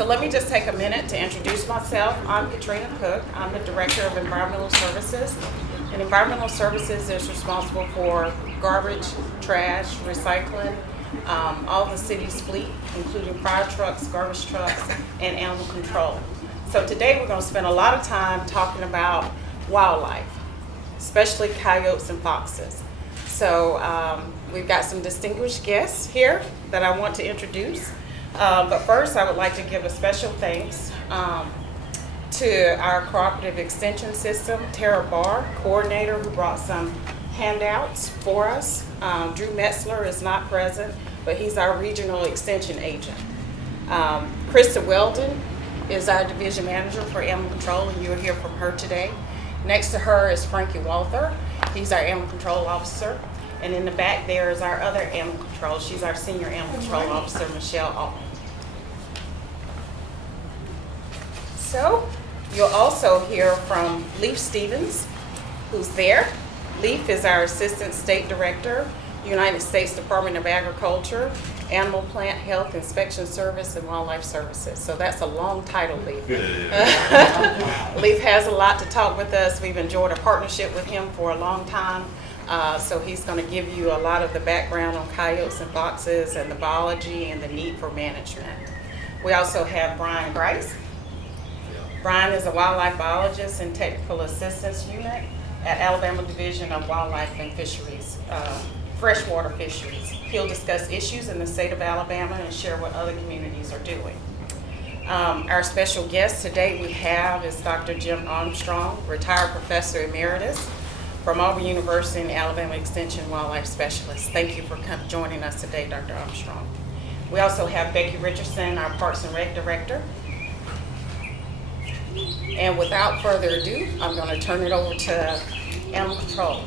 So let me just take a minute to introduce myself. I'm Katrina Cook. I'm the Director of Environmental Services. And Environmental Services is responsible for garbage, trash, recycling, all the city's fleet, including fire trucks, garbage trucks, and animal control. So today we're going to spend a lot of time talking about wildlife, especially coyotes and foxes. So we've got some distinguished guests here that I want to introduce. But first, I would like to give a special thanks to our cooperative extension system, Tara Barr, coordinator, who brought some handouts for us. Drew Metzler is not present, but he's our regional extension agent. Krista Weldon is our division manager for animal control, and you'll hear from her today. Next to her is Frankie Walther. He's our animal control officer. And in the back there is our other animal control. She's our senior animal control officer, Michelle Altman. So you'll also hear from Leif Stevens, who's there. Leif is our assistant state director, United States Department of Agriculture, Animal Plant Health Inspection Service, and Wildlife Services. So that's a long title, Leif. Leif has a lot to talk with us. We've enjoyed a partnership with him for a long time. So he's going to give you a lot of the background on coyotes and foxes and the biology and the need for management. We also have Brian Grice. Brian is a wildlife biologist and technical assistance unit at Alabama Division of Wildlife and Fisheries, Freshwater Fisheries. He'll discuss issues in the state of Alabama and share what other communities are doing. Our special guest today we have is Dr. Jim Armstrong, retired professor emeritus from Auburn University and Alabama Extension Wildlife Specialist. Thank you for joining us today, Dr. Armstrong. We also have Becky Richardson, our Parks and Rec Director. And without further ado, I'm going to turn it over to Animal Control.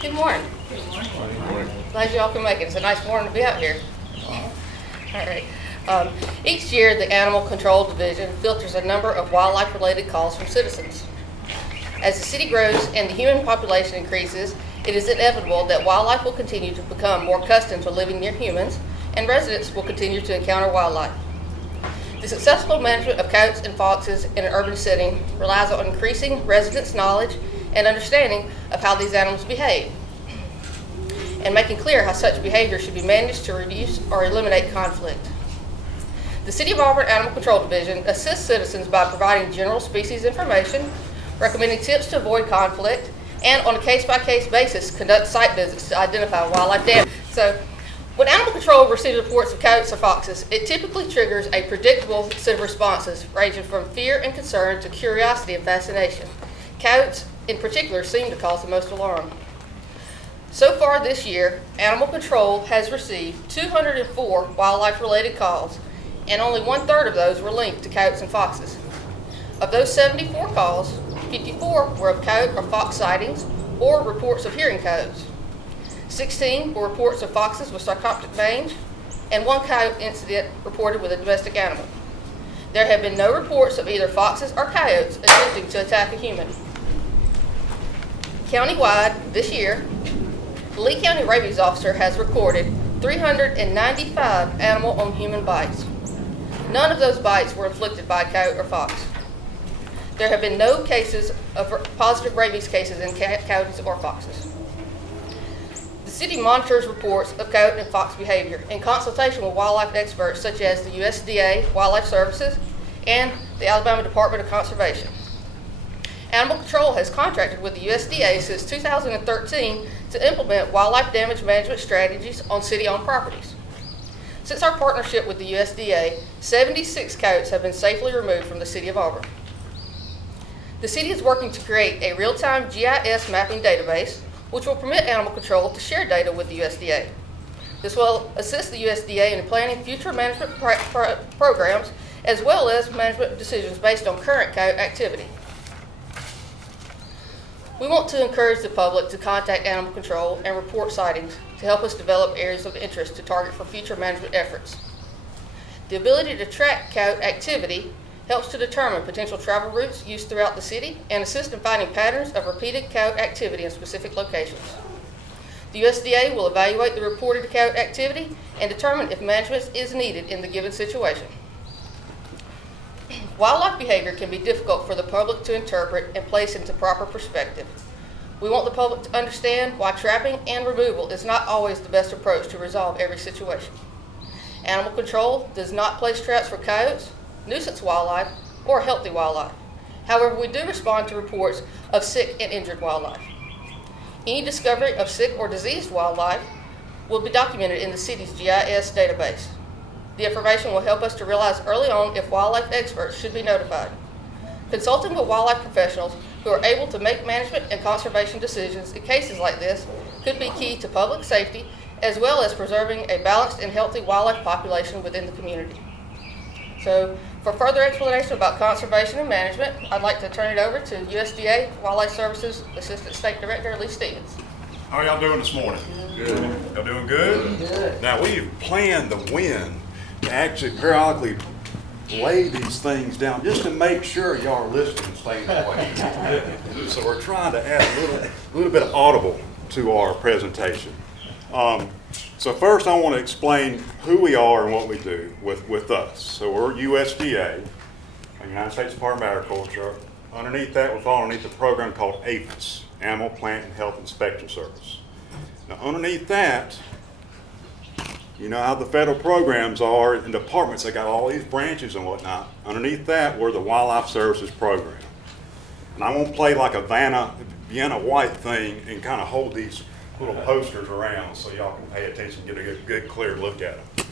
Good morning. Good morning. Glad y'all can make it. It's a nice morning to be out here. All right. Each year, the Animal Control Division filters a number of wildlife-related calls from citizens. As the city grows and the human population increases, it is inevitable that wildlife will continue to become more accustomed to living near humans, and residents will continue to encounter wildlife. The successful management of coyotes and foxes in an urban setting relies on increasing residents' knowledge and understanding of how these animals behave, and making clear how such behavior should be managed to reduce or eliminate conflict. The City of Auburn Animal Control Division assists citizens by providing general species information, recommending tips to avoid conflict, and on a case-by-case basis conduct site visits to identify wildlife damage. So, when Animal Control receives reports of coyotes or foxes, it typically triggers a predictable set of responses ranging from fear and concern to curiosity and fascination. Coyotes, in particular, seem to cause the most alarm. So far this year, Animal Control has received 204 wildlife-related calls, and only 1/3 of those were linked to coyotes and foxes. Of those 74 calls, 54 were of coyote or fox sightings or reports of hearing coyotes. 16 were reports of foxes with sarcoptic mange, and 1 coyote incident reported with a domestic animal. There have been no reports of either foxes or coyotes attempting to attack a human. Countywide, this year, the Lee County Rabies Officer has recorded 395 animal on human bites. None of those bites were inflicted by a coyote or fox. There have been no cases of positive rabies cases in coyotes or foxes. The city monitors reports of coyote and fox behavior in consultation with wildlife experts such as the USDA Wildlife Services and the Alabama Department of Conservation. Animal Control has contracted with the USDA since 2013 to implement wildlife damage management strategies on city-owned properties. Since our partnership with the USDA, 76 coyotes have been safely removed from the city of Auburn. The city is working to create a real-time GIS mapping database, which will permit Animal Control to share data with the USDA. This will assist the USDA in planning future management programs, as well as management decisions based on current coyote activity. We want to encourage the public to contact Animal Control and report sightings to help us develop areas of interest to target for future management efforts. The ability to track coyote activity helps to determine potential travel routes used throughout the city and assist in finding patterns of repeated coyote activity in specific locations. The USDA will evaluate the reported coyote activity and determine if management is needed in the given situation. Wildlife behavior can be difficult for the public to interpret and place into proper perspective. We want the public to understand why trapping and removal is not always the best approach to resolve every situation. Animal control does not place traps for coyotes, nuisance wildlife, or healthy wildlife. However, we do respond to reports of sick and injured wildlife. Any discovery of sick or diseased wildlife will be documented in the city's GIS database. The information will help us to realize early on if wildlife experts should be notified. Consulting with wildlife professionals who are able to make management and conservation decisions in cases like this could be key to public safety, as well as preserving a balanced and healthy wildlife population within the community. So, for further explanation about conservation and management, I'd like to turn it over to USDA Wildlife Services Assistant State Director, Lee Stevens. How are y'all doing this morning? Good. Y'all doing good? Good. Now, we've planned the wind to actually periodically lay these things down just to make sure y'all are listening and staying awake. So we're trying to add a little bit of audible to our presentation. So first I want to explain who we are and what we do with us. So we're USDA, the United States Department of Agriculture. Underneath that, we fall underneath a program called APHIS, Animal Plant and Health Inspection Service. Now underneath that, you know how the federal programs are in departments, they got all these branches and whatnot. Underneath that, we're the Wildlife Services Program. And I won't play like a Vienna White thing and kind of hold these little posters around so y'all can pay attention and get a good clear look at them.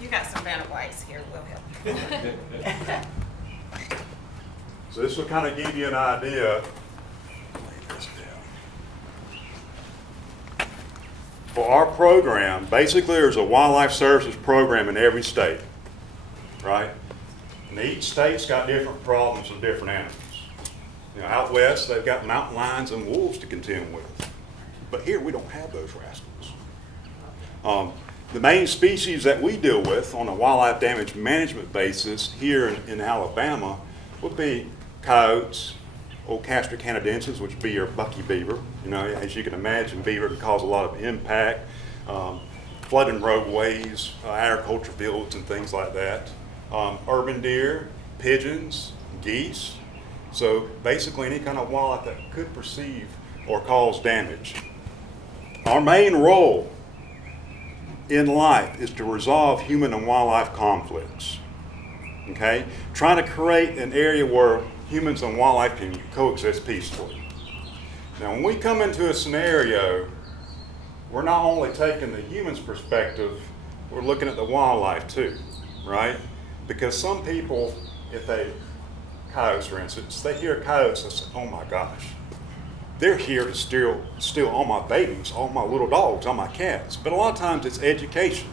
You got some Vanna Whites here, we'll help. So this will kind of give you an idea. For our program, basically there's a wildlife services program in every state, right? And each state's got different problems with different animals. You know, out west, they've got mountain lions and wolves to contend with. But here we don't have those rascals. The main species that we deal with on a wildlife damage management basis here in Alabama would be coyotes, old Castor canadensis, which would be your bucky beaver. You know, as you can imagine, beaver can cause a lot of impact, flooding roadways, agriculture fields and things like that. Urban deer, pigeons, geese. So basically any kind of wildlife that could perceive or cause damage. Our main role in life is to resolve human and wildlife conflicts. Okay? Trying to create an area where humans and wildlife can coexist peacefully. Now, when we come into a scenario, we're not only taking the human's perspective, we're looking at the wildlife too, right? Because some people, if they, coyotes for instance, they hear coyotes and say, oh my gosh, they're here to steal all my babies, all my little dogs, all my cats. But a lot of times it's education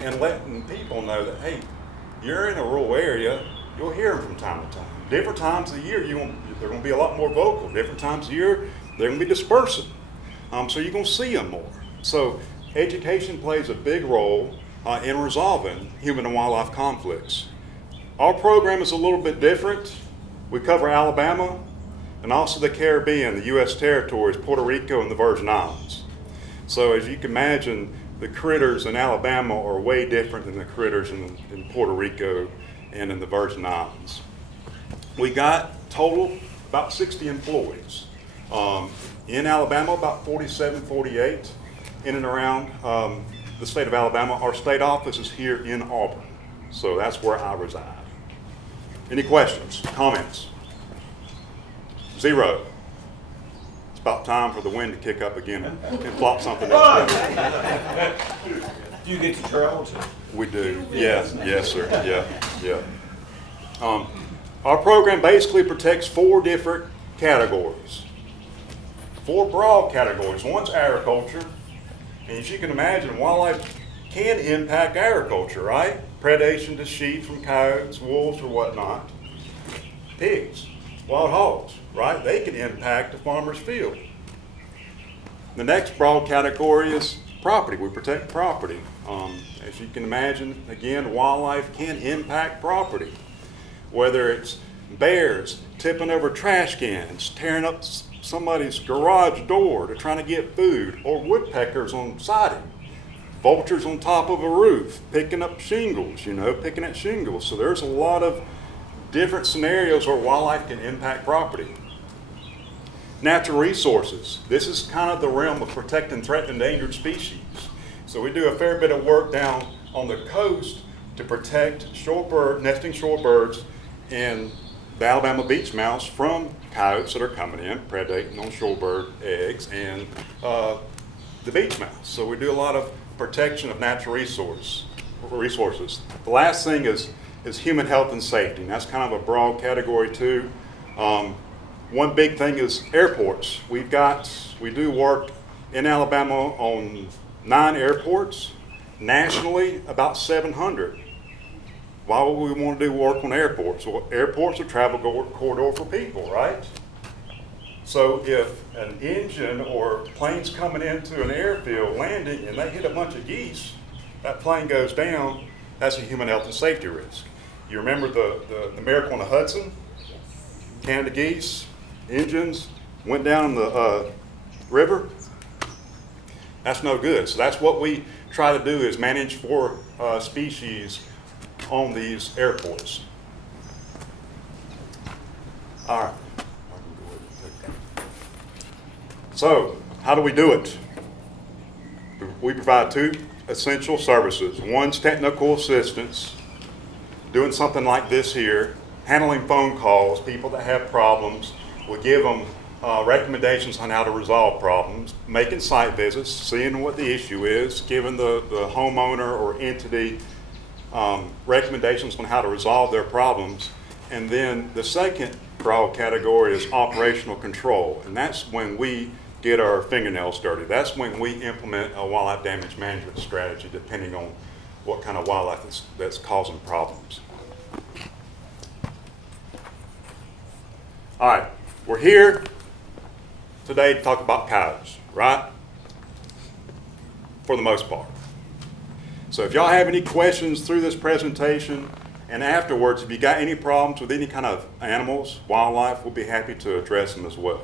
and letting people know that, hey, you're in a rural area, you'll hear them from time to time. Different times of the year, they're going to be a lot more vocal. Different times of the year, they're going to be dispersing. So you're going to see them more. So education plays a big role in resolving human and wildlife conflicts. Our program is a little bit different. We cover Alabama and also the Caribbean, the U.S. territories, Puerto Rico, and the Virgin Islands. So as you can imagine, the critters in Alabama are way different than the critters in Puerto Rico and in the Virgin Islands. We got total about 60 employees. In Alabama, about 47, 48, in and around the state of Alabama. Our state office is here in Auburn, so that's where I reside. Any questions, comments? Zero. It's about time for the wind to kick up again and flop something else. Do you get to travel too? We do, yes, sir, yeah. Our program basically protects 4 different categories. 4 broad categories. One's agriculture, and as you can imagine, wildlife can impact agriculture, right? Predation to sheep from coyotes, wolves, or whatnot. Pigs, wild hogs, right? They can impact a farmer's field. The next broad category is property. We protect property. As you can imagine, again, wildlife can impact property. Whether it's bears tipping over trash cans, tearing up somebody's garage door to trying to get food, or woodpeckers on siding, vultures on top of a roof, picking up shingles, picking at shingles. So there's a lot of different scenarios where wildlife can impact property. Natural resources. This is kind of the realm of protecting threatened endangered species. So we do a fair bit of work down on the coast to protect nesting shorebirds and the Alabama beach mouse from coyotes that are coming in, predating on shorebird eggs, and the beach mouse. So we do a lot of protection of natural resources. The last thing is human health and safety, and that's kind of a broad category too. One big thing is airports. We do work in Alabama on 9 airports, nationally about 700. Why would we want to do work on airports? Well, airports are travel corridor for people, right? So if an engine or plane's coming into an airfield landing and they hit a bunch of geese, that plane goes down, that's a human health and safety risk. You remember the miracle on the Hudson? Canada geese, engines, went down the river. That's no good. So that's what we try to do, is manage for species on these airports. All right. So how do we do it? We provide 2 essential services. One's technical assistance, doing something like this here, handling phone calls, people that have problems. We give them recommendations on how to resolve problems, making site visits, seeing what the issue is, giving the homeowner or entity recommendations on how to resolve their problems. And then the second broad category is operational control, and that's when we get our fingernails dirty. That's when we implement a wildlife damage management strategy, depending on what kind of wildlife that's causing problems. All right, we're here today to talk about coyotes, right? For the most part. So if y'all have any questions through this presentation and afterwards, if you got any problems with any kind of animals, wildlife, we'll be happy to address them as well.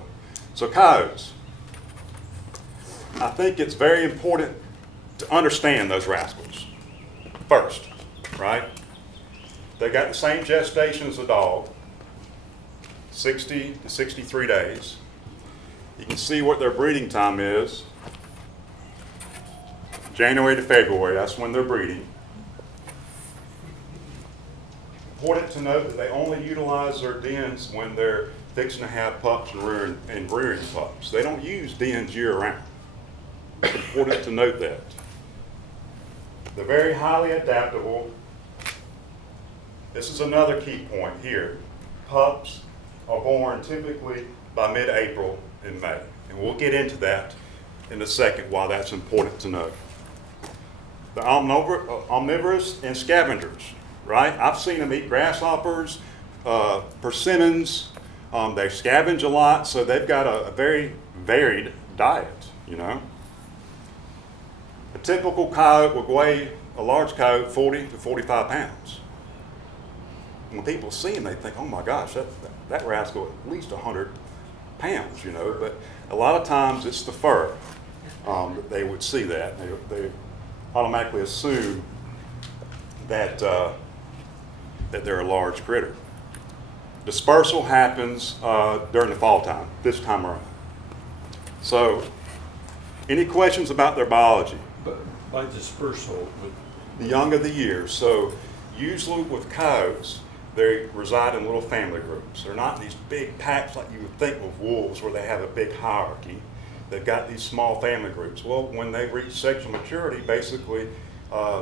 So coyotes. I think it's very important to understand those rascals first, right? They got the same gestation as a dog, 60 to 63 days. You can see what their breeding time is. January to February, that's when they're breeding. Important to note that they only utilize their dens when they're fixing to have pups and rearing pups. They don't use dens year round. It's important to note that. They're very highly adaptable. This is another key point here. Pups are born typically by mid-April and May. And we'll get into that in a second, why that's important to know. They're omnivorous and scavengers, right? I've seen them eat grasshoppers, persimmons. They scavenge a lot, so they've got a very varied diet, A typical coyote would weigh, a large coyote, 40 to 45 pounds. When people see them, they think, oh my gosh, that rascal at least 100 pounds, But a lot of times it's the fur that they would see that. They automatically assume that they're a large critter. Dispersal happens during the fall time, this time around. So, any questions about their biology? But by dispersal, The young of the year. So, usually with coyotes, they reside in little family groups. They're not in these big packs like you would think with wolves, where they have a big hierarchy. They've got these small family groups. Well, when they reach sexual maturity, basically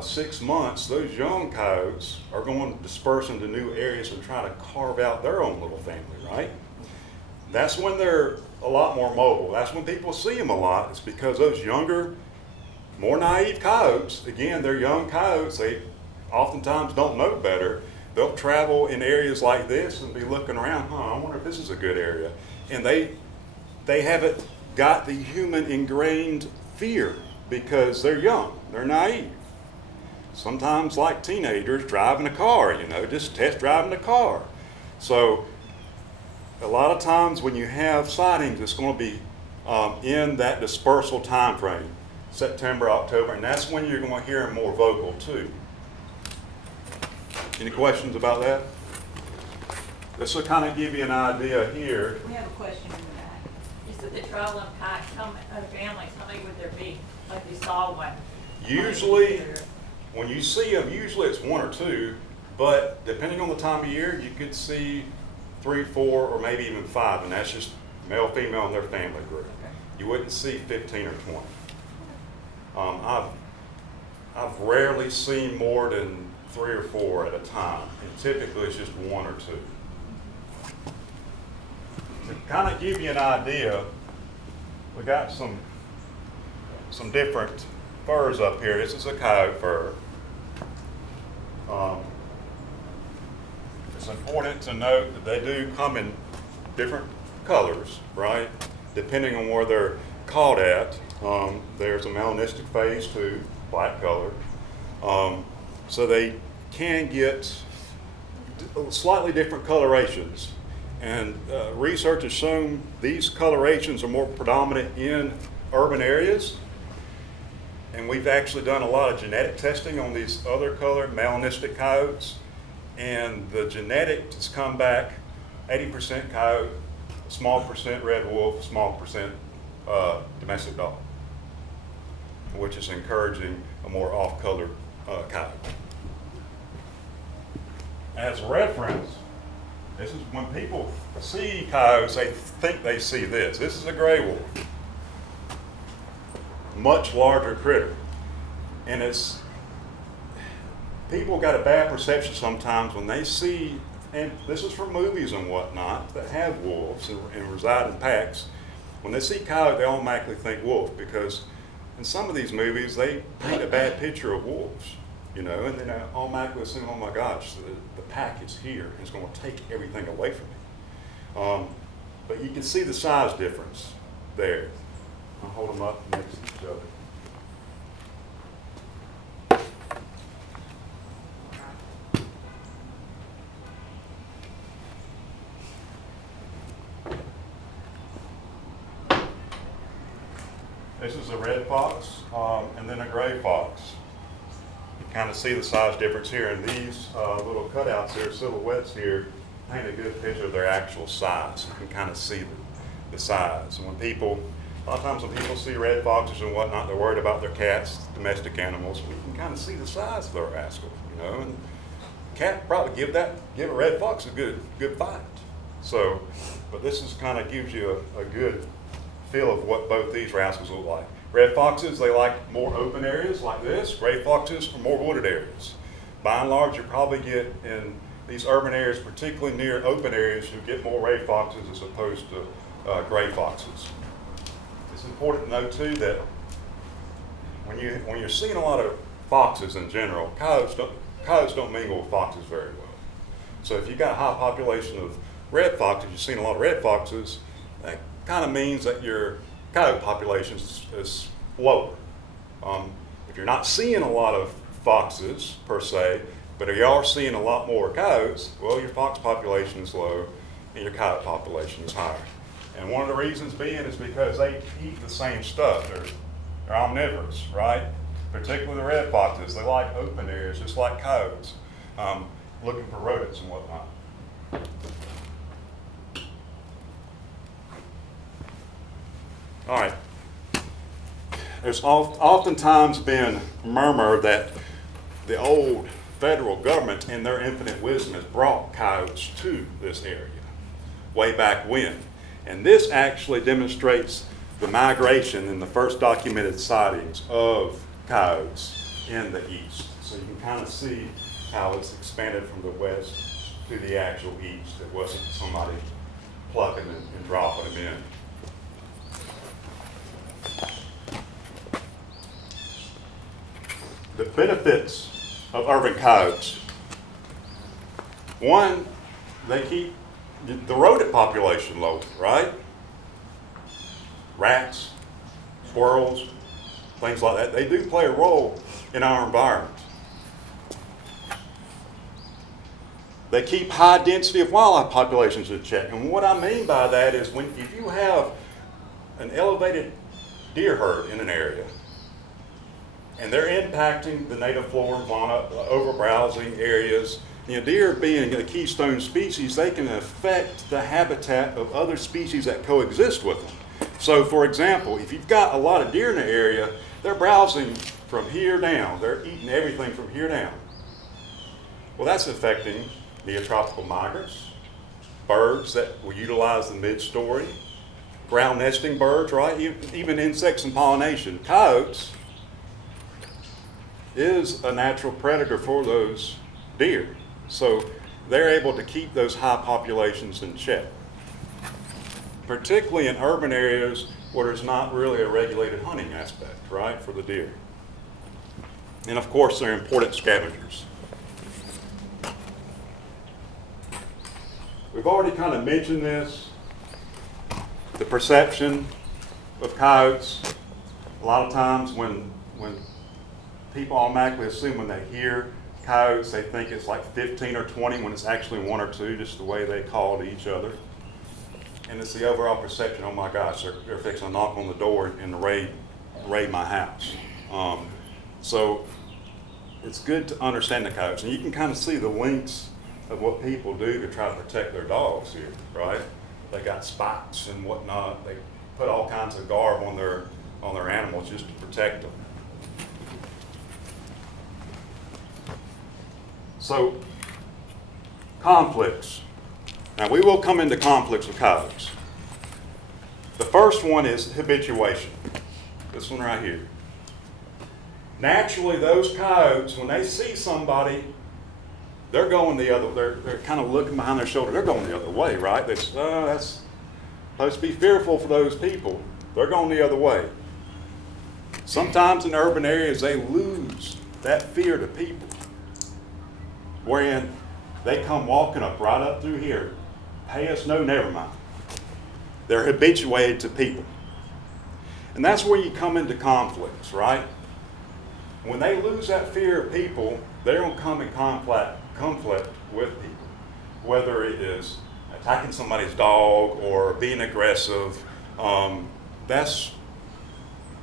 6 months, those young coyotes are going to disperse into new areas and try to carve out their own little family, right? That's when they're a lot more mobile. That's when people see them a lot. It's because those younger, more naive coyotes, again, they're young coyotes, they oftentimes don't know better. They'll travel in areas like this and be looking around, I wonder if this is a good area. And they haven't got the human ingrained fear because they're young, they're naive. Sometimes like teenagers driving a car, just test driving a car. So a lot of times when you have sightings, it's going to be in that dispersal time frame, September, October, and that's when you're going to hear them more vocal too. Any questions about that? This will kind of give you an idea here. We have a question in the back. You said the traveling pack, how many families, how many would there be? Like you saw one? Usually, when you see them, usually it's one or two, but depending on the time of year, you could see 3, 4, or maybe even 5, and that's just male, female, and their family group. You wouldn't see 15 or 20. I've rarely seen more than 3 or 4 at a time, and typically it's just 1 or 2. To kind of give you an idea, we got some different furs up here. This is a coyote fur. It's important to note that they do come in different colors, right? Depending on where they're caught at. There's a melanistic phase too, black color. So they can get slightly different colorations. And research has shown these colorations are more predominant in urban areas. And we've actually done a lot of genetic testing on these other colored melanistic coyotes. And the genetics has come back 80% coyote, a small percent red wolf, a small percent domestic dog, which is encouraging a more off-colored coyote. As a reference, this is when people see coyotes, they think they see this. This is a gray wolf, much larger critter. And it's, people got a bad perception sometimes when they see, and this is from movies and whatnot, that have wolves and reside in packs. When they see coyote, they automatically think wolf, because in some of these movies, they paint a bad picture of wolves, you know, and then automatically assume, oh my gosh, the pack is here, and it's going to take everything away from me. But you can see the size difference there. I'll hold them up next to each other. This is a red fox and then a gray fox. You kind of see the size difference here, and these little cutouts here, silhouettes here, paint a good picture of their actual size. You can kind of see the size. And when people, a lot of times when people see red foxes and whatnot, they're worried about their cats, domestic animals. We can kind of see the size of their rascal, you know. And cat probably give a red fox a good fight. So, but this is kind of gives you a good feel of what both these rascals look like. Red foxes, they like more open areas like this. Gray foxes are more wooded areas. By and large, you probably get in these urban areas, particularly near open areas, you get more red foxes as opposed to gray foxes. It's important to note too that when you're seeing a lot of foxes in general, coyotes don't mingle with foxes very well. So if you've got a high population of red foxes, you've seen a lot of red foxes, that kind of means that your coyote population is lower. If you're not seeing a lot of foxes per se, but you are seeing a lot more coyotes, well, your fox population is low and your coyote population is higher. And one of the reasons being is because they eat the same stuff. They're omnivorous, right? Particularly the red foxes. They like open areas, just like coyotes, looking for rodents and whatnot. All right. There's oftentimes been murmur that the old federal government, in their infinite wisdom, has brought coyotes to this area way back when. And this actually demonstrates the migration in the first documented sightings of coyotes in the east. So you can kind of see how it's expanded from the west to the actual east. It wasn't somebody plucking and dropping them in. The benefits of urban coyotes. One, they keep the rodent population low, right? Rats, squirrels, things like that. They do play a role in our environment. They keep high density of wildlife populations in check. And what I mean by that is if you have an elevated deer herd in an area, and they're impacting the native flora and fauna, overbrowsing areas. Deer being a keystone species, they can affect the habitat of other species that coexist with them. So for example, if you've got a lot of deer in the area, they're browsing from here down. They're eating everything from here down. Well, that's affecting neotropical migrants, birds that will utilize the mid-story, ground nesting birds, right? Even insects and pollination. Coyotes is a natural predator for those deer. So they're able to keep those high populations in check, particularly in urban areas where there's not really a regulated hunting aspect, right, for the deer. And of course, they're important scavengers. We've already kind of mentioned this, the perception of coyotes. A lot of times when people automatically assume when they hear coyotes, they think it's like 15 or 20 when it's actually 1 or 2, just the way they call to each other. And it's the overall perception, oh my gosh, they're fixing to knock on the door and raid my house. So it's good to understand the coyotes. And you can kind of see the links of what people do to try to protect their dogs here, right? They got spikes and whatnot. They put all kinds of garb on their animals just to protect them. So, conflicts. Now, we will come into conflicts with coyotes. The first one is habituation. This one right here. Naturally, those coyotes, when they see somebody, they're going the other, they're kind of looking behind their shoulder. They're going the other way, right? That's supposed to be fearful for those people. They're going the other way. Sometimes in urban areas, they lose that fear to people. Wherein they come walking up right up through here. Pay us no, never mind. They're habituated to people. And that's where you come into conflicts, right? When they lose that fear of people, they're going to come in conflict with people. Whether it is attacking somebody's dog or being aggressive, that's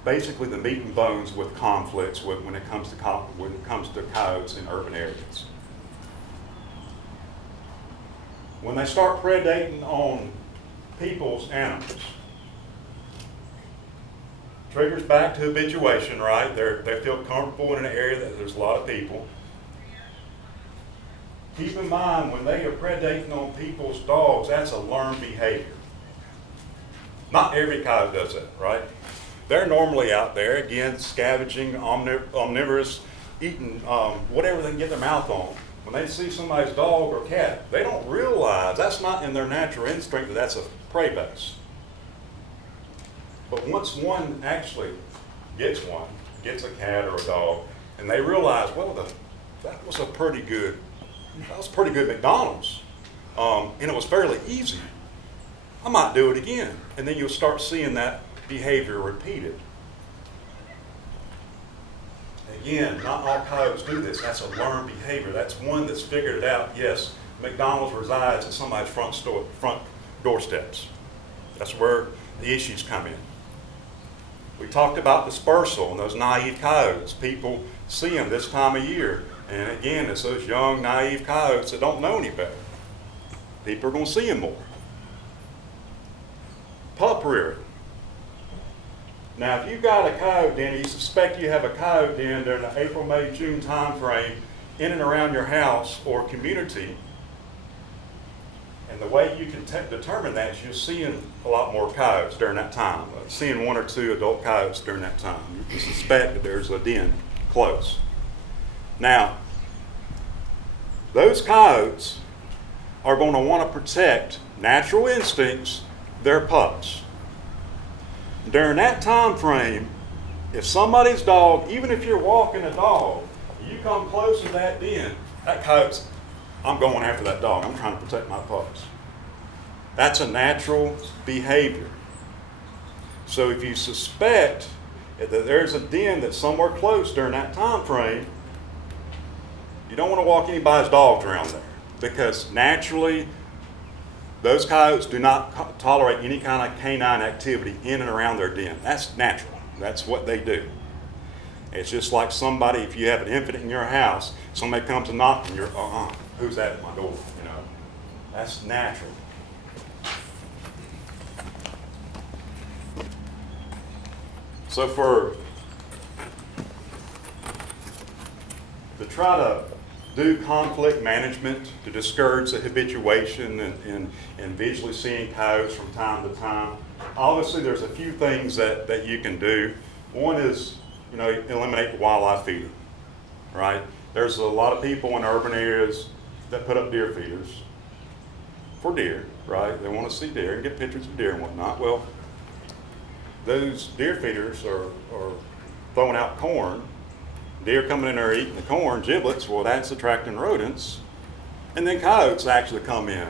basically the meat and bones with conflicts when it comes to coyotes in urban areas. When they start predating on people's animals, triggers back to habituation, right? They feel comfortable in an area that there's a lot of people. Keep in mind, when they are predating on people's dogs, that's a learned behavior. Not every coyote does that, right? They're normally out there, again, scavenging, omnivorous, eating whatever they can get their mouth on. When they see somebody's dog or cat, they don't realize that's not in their natural instinct that that's a prey base. But once one actually gets a cat or a dog, and they realize, well, that was pretty good McDonald's, and it was fairly easy. I might do it again. And then you'll start seeing that behavior repeated. Again, not all coyotes do this. That's a learned behavior. That's one that's figured it out. Yes, McDonald's resides at somebody's front doorsteps. That's where the issues come in. We talked about dispersal and those naive coyotes. People see them this time of year. And again, it's those young, naive coyotes that don't know any better. People are going to see them more. Pup rearing. Now, if you've got a coyote den, you suspect you have a coyote den during the April, May, June time frame in and around your house or community, and the way you can determine that is you're seeing a lot more coyotes during that time. Seeing 1 or 2 adult coyotes during that time. You can suspect that there's a den close. Now, those coyotes are going to want to protect natural instincts, their pups. During that time frame, if somebody's dog, even if you're walking a dog, you come close to that den, that coyote's, I'm going after that dog. I'm trying to protect my pups. That's a natural behavior. So if you suspect that there's a den that's somewhere close during that time frame, you don't want to walk anybody's dogs around there. because naturally, those coyotes do not tolerate any kind of canine activity in and around their den. That's natural. That's what they do. It's just like somebody, if you have an infant in your house, somebody comes and knocks, and you're, who's that at my door? You know, that's natural. So to try to do conflict management to discourage the habituation and visually seeing coyotes from time to time, obviously there's a few things that you can do. One is, eliminate the wildlife feeder, right? There's a lot of people in urban areas that put up deer feeders for deer, right? They want to see deer and get pictures of deer and whatnot. Well, those deer feeders are throwing out corn. Deer coming in there eating the corn, giblets, well, that's attracting rodents. And then coyotes actually come in.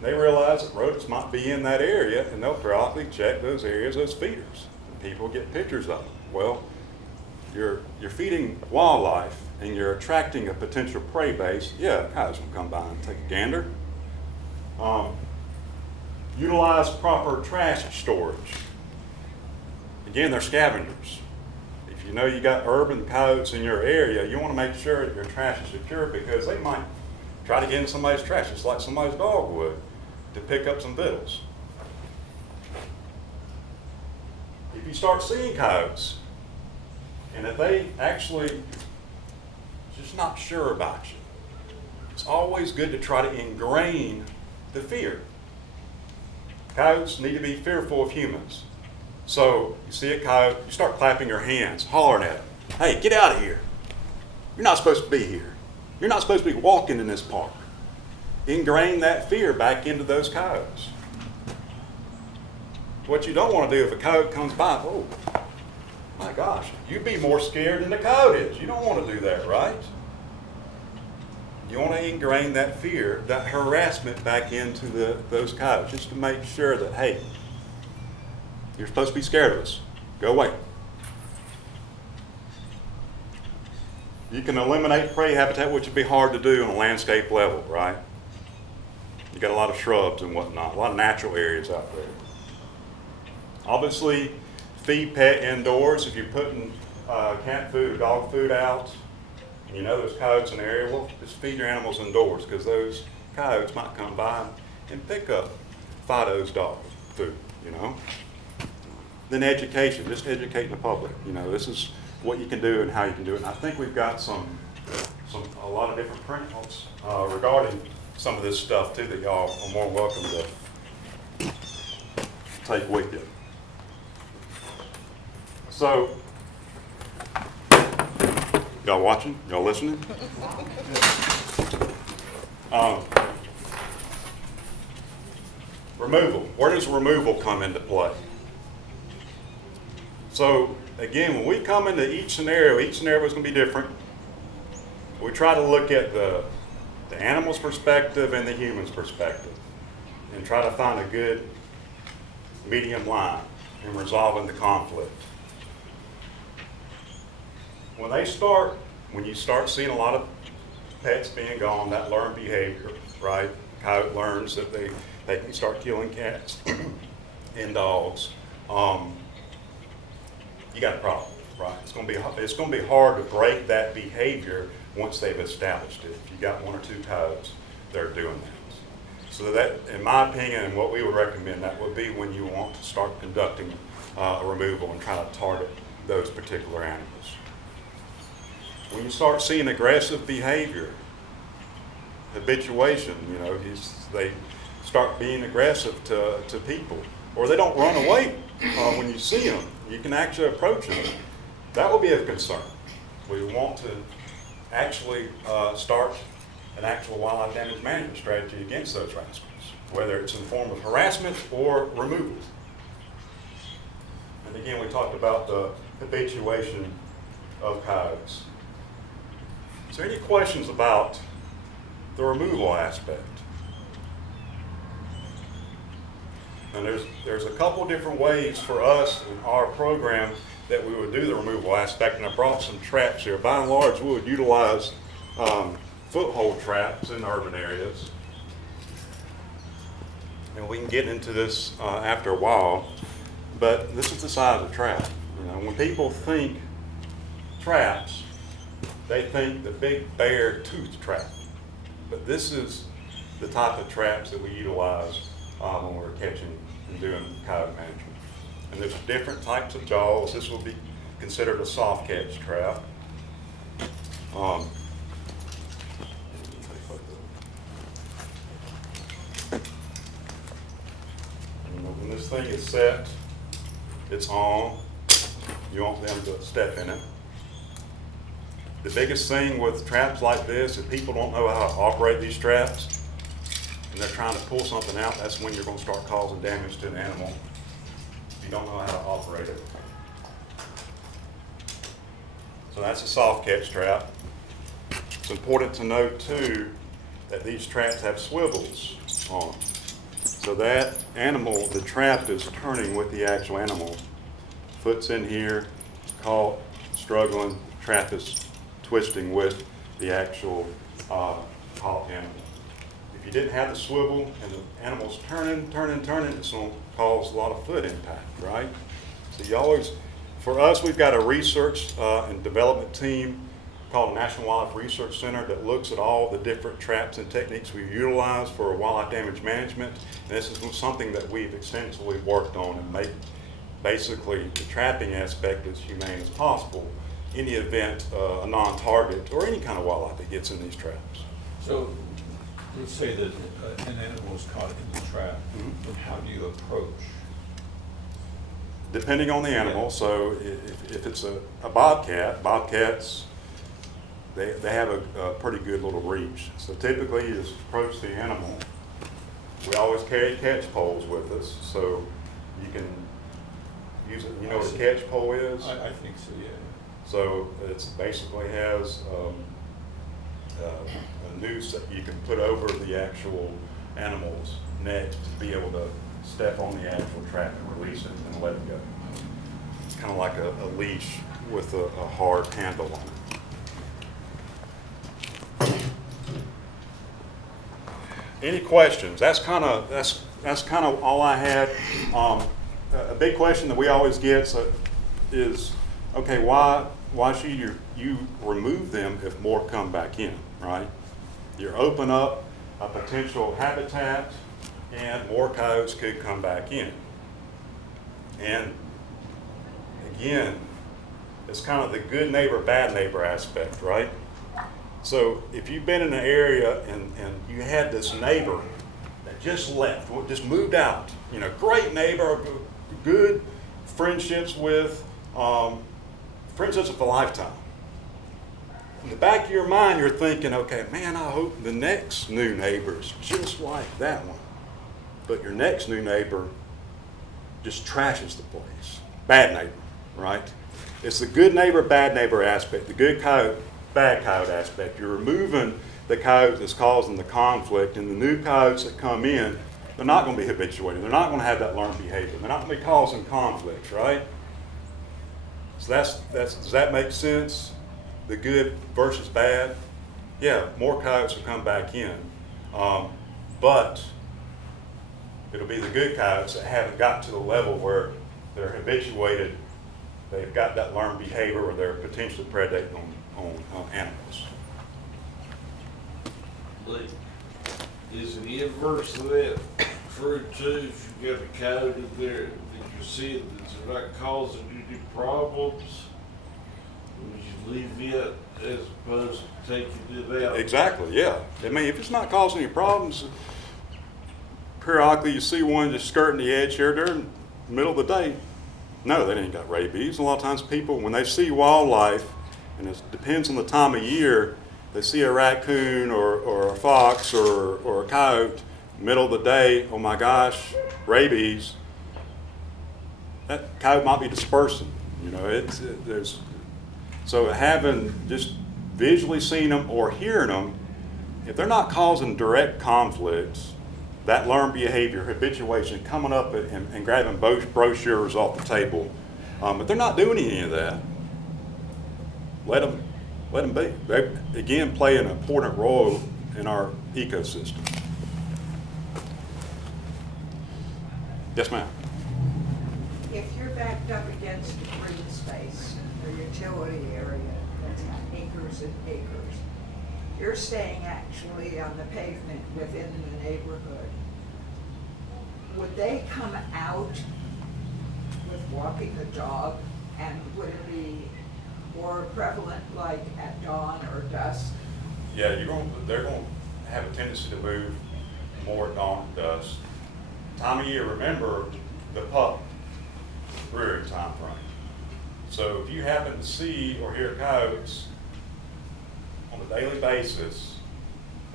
They realize that rodents might be in that area, and they'll periodically check those areas, those feeders. And people get pictures of them. Well, you're feeding wildlife, and you're attracting a potential prey base. Yeah, coyotes will come by and take a gander. Utilize proper trash storage. Again, they're scavengers. If you know you got urban coyotes in your area, you want to make sure that your trash is secure, because they might try to get in somebody's trash, just like somebody's dog would, to pick up some victuals. If you start seeing coyotes, and if they actually just not sure about you, it's always good to try to ingrain the fear. Coyotes need to be fearful of humans. So you see a coyote, you start clapping your hands, hollering at him. Hey, get out of here. You're not supposed to be here. You're not supposed to be walking in this park. Ingrain that fear back into those coyotes. What you don't want to do if a coyote comes by, oh, my gosh, you'd be more scared than the coyote is. You don't want to do that, right? You want to ingrain that fear, that harassment back into those coyotes, just to make sure that, hey, you're supposed to be scared of us. Go away. You can eliminate prey habitat, which would be hard to do on a landscape level, right? You got a lot of shrubs and whatnot, a lot of natural areas out there. Obviously, feed pet indoors. If you're putting cat food or dog food out, and you know there's coyotes in the area, well, just feed your animals indoors, because those coyotes might come by and pick up Fido's dog food, Then education, just educating the public. This is what you can do and how you can do it. And I think we've got a lot of different printouts regarding some of this stuff too that y'all are more welcome to take with you. So, y'all watching? Y'all listening? Removal. Where does removal come into play? So again, when we come into each scenario is going to be different. We try to look at the animal's perspective and the human's perspective and try to find a good medium line in resolving the conflict. When you start seeing a lot of pets being gone, that learned behavior, right? Coyote learns that they can start killing cats and dogs. You got a problem, right? It's going to be hard to break that behavior once they've established it. If you got one or two coyotes, they're doing that. So that, in my opinion, and what we would recommend, that would be when you want to start conducting a removal and try to target those particular animals. When you start seeing aggressive behavior, habituation, they start being aggressive to people, or they don't run away when you see them. You can actually approach them. That will be of concern. We want to actually start an actual wildlife damage management strategy against those rascals, whether it's in the form of harassment or removal. And again, we talked about the habituation of coyotes. Is there any questions about the removal aspect? And there's a couple different ways for us in our program that we would do the removal aspect, and I brought some traps here. By and large, we would utilize foothold traps in urban areas. And we can get into this after a while, but this is the size of trap. You know, when people think traps, they think the big bear tooth trap. But this is the type of traps that we utilize when we're catching and doing coyote management. And there's different types of jaws. This will be considered a soft catch trap. When this thing is set, it's on. You want them to step in it. The biggest thing with traps like this, if people don't know how to operate these traps and they're trying to pull something out, that's when you're going to start causing damage to an animal if you don't know how to operate it. So that's a soft catch trap. It's important to note too that these traps have swivels on them. So that animal, the trap is turning with the actual animal. Foot's in here, caught, struggling, trap is twisting with the actual caught animal. If you didn't have the swivel and the animal's turning, it's going to cause a lot of foot impact, right? So you always, for us, we've got a research and development team called National Wildlife Research Center that looks at all the different traps and techniques we utilize for wildlife damage management. And this is something that we've extensively worked on and make basically the trapping aspect as humane as possible in the event a non-target or any kind of wildlife that gets in these traps. So let's say that an animal is caught in the trap. Mhm. How do you approach? Depending on the animal, so if it's a bobcats, they have a pretty good little reach. So typically you just approach the animal. We always carry catch poles with us, so you can use it. You know what a catch pole is? I think so, yeah. So it basically has a noose that you can put over the actual animal's neck to be able to step on the actual trap and release it and let it go. It's kind of like a leash with a hard handle on it. Any questions? That's kind of all I had. A big question that we always get is, okay, why should you remove them if more come back in, right? You open up a potential habitat and more coyotes could come back in. And again, it's kind of the good neighbor, bad neighbor aspect, right? So if you've been in an area and you had this neighbor that just left, just moved out, you know, great neighbor, good friendships with, friendships of a lifetime. In the back of your mind, you're thinking, okay, man, I hope the next new neighbor is just like that one. But your next new neighbor just trashes the place. Bad neighbor, right? It's the good neighbor, bad neighbor aspect, the good coyote, bad coyote aspect. You're removing the coyote that's causing the conflict, and the new coyotes that come in, they're not going to be habituated. They're not going to have that learned behavior. They're not going to be causing conflicts, right? So does that make sense? The good versus bad? Yeah, more coyotes will come back in, but it'll be the good coyotes that haven't got to the level where they're habituated, they've got that learned behavior, or they're potentially predating on animals. Lee, is the inverse of that true too? If you got a coyote in there that you see that's not causing you any problems, would you leave it as opposed to taking it out? Exactly, yeah. I mean, if it's not causing any problems, periodically you see one just skirting the edge here, they're in the middle of the day. No, they ain't got rabies. A lot of times people, when they see wildlife, and it depends on the time of year, they see a raccoon or a fox or a coyote, middle of the day, oh my gosh, rabies, that coyote might be dispersing. You know, so having just visually seen them or hearing them, if they're not causing direct conflicts, that learned behavior, habituation, coming up and grabbing both brochures off the table, if they're not doing any of that, let them let them be. They, again, play an important role in our ecosystem. Yes, ma'am. If you're backed up against a green space or utility area that's got acres and acres, you're staying actually on the pavement within the neighborhood. Would they come out with walking the dog, and would it be more prevalent like at dawn or dusk? Yeah, they're going to have a tendency to move more at dawn and dusk. Time of year, remember the pup rearing time frame. So if you happen to see or hear coyotes on a daily basis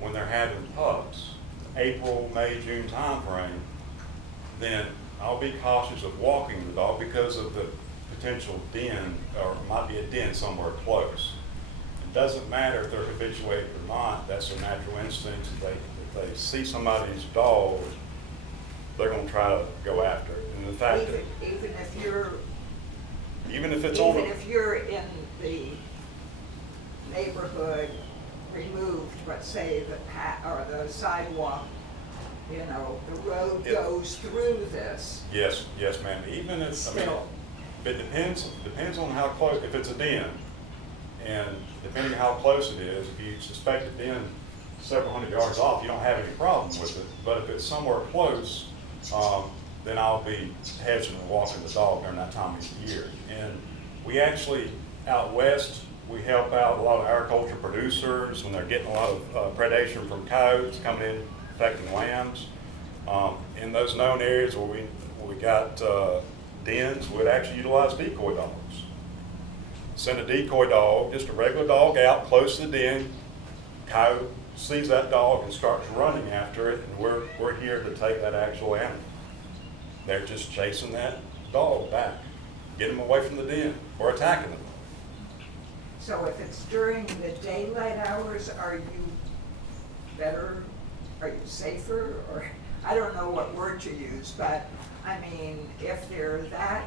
when they're having pups, April, May, June time frame, then I'll be cautious of walking the dog because of the potential den, or it might be a den somewhere close. It doesn't matter if they're habituated or not, that's their natural instinct. If they see somebody's dog, they're going to try to go after it. And the fact that Even if you're, even if it's on even if you're in the neighborhood removed, but say or the sidewalk, you know, the road goes through this. yes, ma'am. Even if, Still. it depends on how close, if it's a den, and depending on how close it is, if you suspect a den several hundred yards off, you don't have any problem with it. But if it's somewhere close, then I'll be hesitant of walking the dog during that time of year. And we actually, out west, we help out a lot of agriculture producers when they're getting a lot of predation from coyotes coming in, affecting lambs. In those known areas where we got dens, we'd actually utilize decoy dogs. Send a decoy dog, just a regular dog out close to the den, coyote sees that dog and starts running after it, and we're here to take that actual animal. They're just chasing that dog back, getting them away from the den, or attacking them. So if it's during the daylight hours, are you better, are you safer, or, I don't know what word to use, but, I mean, if they're that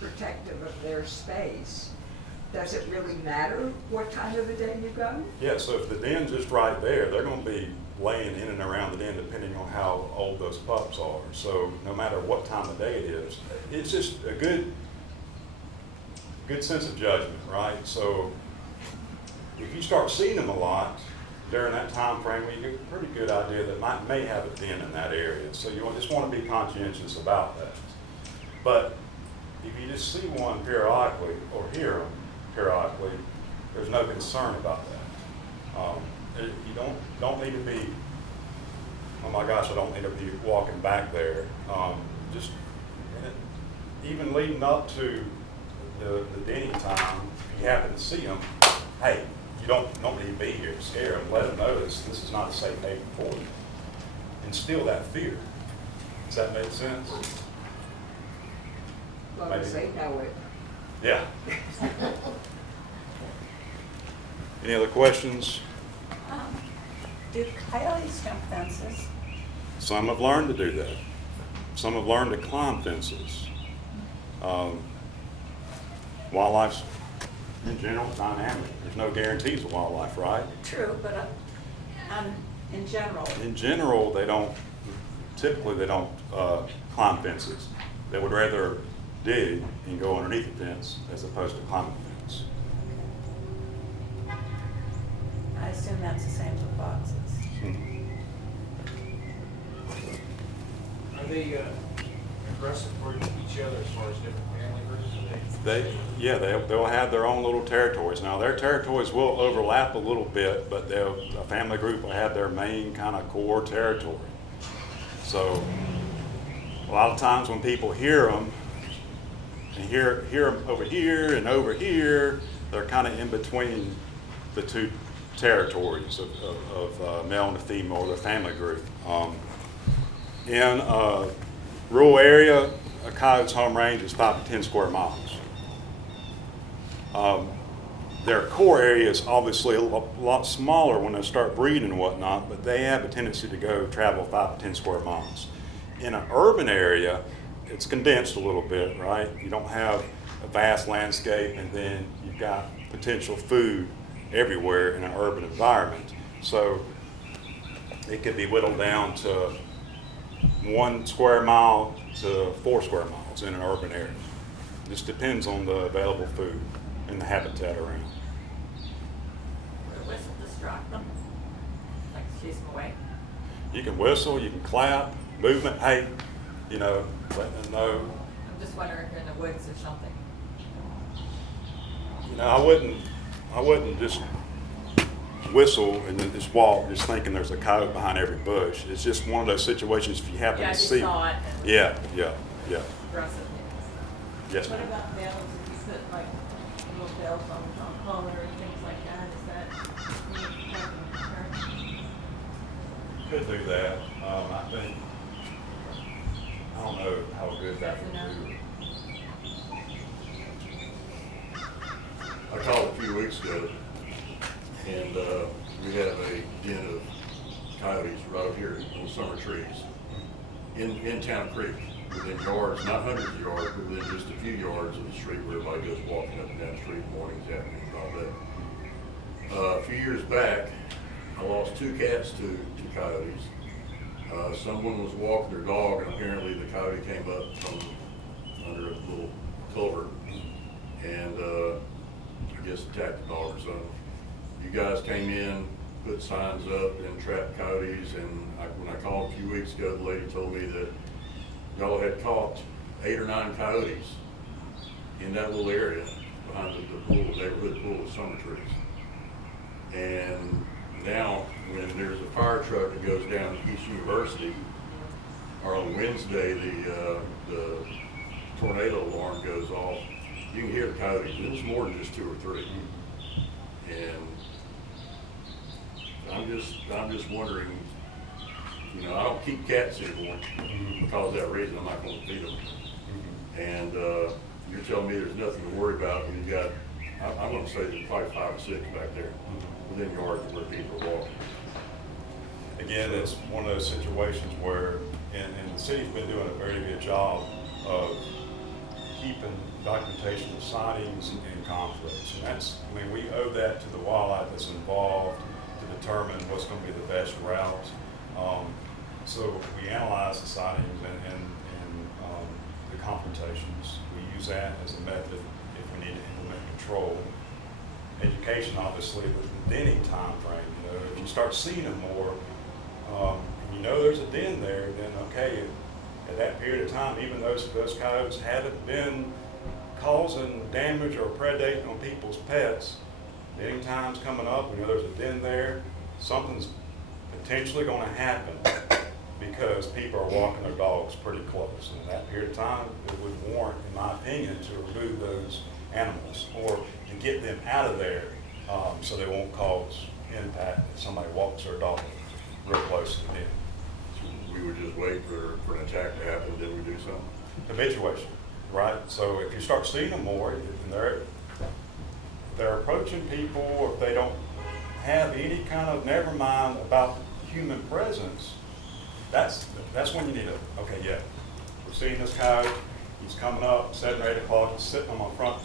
protective of their space, does it really matter what time of the day you go? Yeah, so if the den's just right there, they're gonna be laying in and around the den depending on how old those pups are. So no matter what time of day it is, it's just a good sense of judgment, right? So if you start seeing them a lot during that time frame, well, you get a pretty good idea that may have a den in that area. So you just want to be conscientious about that. But if you just see one periodically or hear them periodically, there's no concern about that. You don't need to be, oh my gosh, I don't need to be walking back there. Just even leading up to the denning time, if you happen to see them, hey, you don't need to be here to scare them. Let them know this is not a safe haven for you. Instill that fear. Does that make sense? As long as they know it. Yeah. Any other questions? Do coyotes jump fences? Some have learned to do that. Some have learned to climb fences. Wildlife's, in general, dynamic. There's no guarantees of wildlife, right? True, but in general. In general, typically they don't climb fences. They would rather dig and go underneath the fence as opposed to climbing the fence. I assume that's the same for foxes. Are they aggressive for each other as far as different family groups? They'll have their own little territories. Now, their territories will overlap a little bit, but a family group will have their main kind of core territory. So a lot of times when people hear them, and hear them over here, they're kind of in between the two territories of male and the female, or the family group. In a rural area, a coyote's home range is 5 to 10 square miles. Their core area is obviously a lot smaller when they start breeding and whatnot, but they have a tendency to travel 5 to 10 square miles. In an urban area, it's condensed a little bit, right? You don't have a vast landscape, and then you've got potential food everywhere in an urban environment. So it could be whittled down to 1 square mile to 4 square miles in an urban area. Just depends on the available food and the habitat around. Or whistle distract them, like chase them away. You can whistle, you can clap, movement, hey, you know, let them know. I'm just wondering if you're in the woods or something. You know, I wouldn't just whistle and then just walk, just thinking there's a coyote behind every bush. It's just one of those situations if you happen Yeah, I to just see. saw it. and Yeah. Aggressive. Yes, What ma'am. about bells, if you put like little bells on collar and things like that, is that, you have an insurance? Could do that. I think, I don't know how good that would do. I called a few weeks ago, and we have a den of coyotes right over here on the summer trees in Town Creek, within yards, not hundreds of yards, but within just a few yards of the street where everybody goes walking up and down the street mornings, afternoons, all day. A few years back, I lost 2 cats to coyotes. Someone was walking their dog, and apparently the coyote came up from under a little culvert and I guess attacked the dog or something. You guys came in, put signs up and trapped coyotes, and when I called a few weeks ago, the lady told me that y'all had caught 8 or 9 coyotes in that little area behind the pool, neighborhood pool with summer trees. And now, when there's a fire truck that goes down to East University, or on Wednesday, the tornado alarm goes off, you can hear the coyotes. It's more than just 2 or 3. And I'm just wondering, you know, I don't keep cats anymore because of that reason. I'm not going to feed them. And you're telling me there's nothing to worry about when you've got, I'm going to say there's probably 5 or 6 back there within yards of where people are walking. Again, it's one of those situations where, and the city's been doing a very good job of keeping documentation of sightings and conflicts. And that's, I mean, we owe that to the wildlife that's involved to determine what's going to be the best route. So we analyze the sightings and the confrontations. We use that as a method if we need to implement control. Education, obviously, with the denning time frame. You know, if you start seeing them more, and you know there's a den there, then okay, at that period of time, even those coyotes haven't been causing damage or predating on people's pets. Denning time's coming up, we know there's a den there, something's potentially going to happen because people are walking their dogs pretty close. And at that period of time, it would warrant, in my opinion, to remove those animals or to get them out of there so they won't cause impact if somebody walks their dog real close to the den. We would just wait for an attack to happen, then we do something. Habituation, right? So if you start seeing them more, and they're approaching people, or if they don't have any kind of never mind about human presence, that's when you need to, okay, yeah, we're seeing this coyote, he's coming up, 7 or 8 o'clock, he's sitting on my front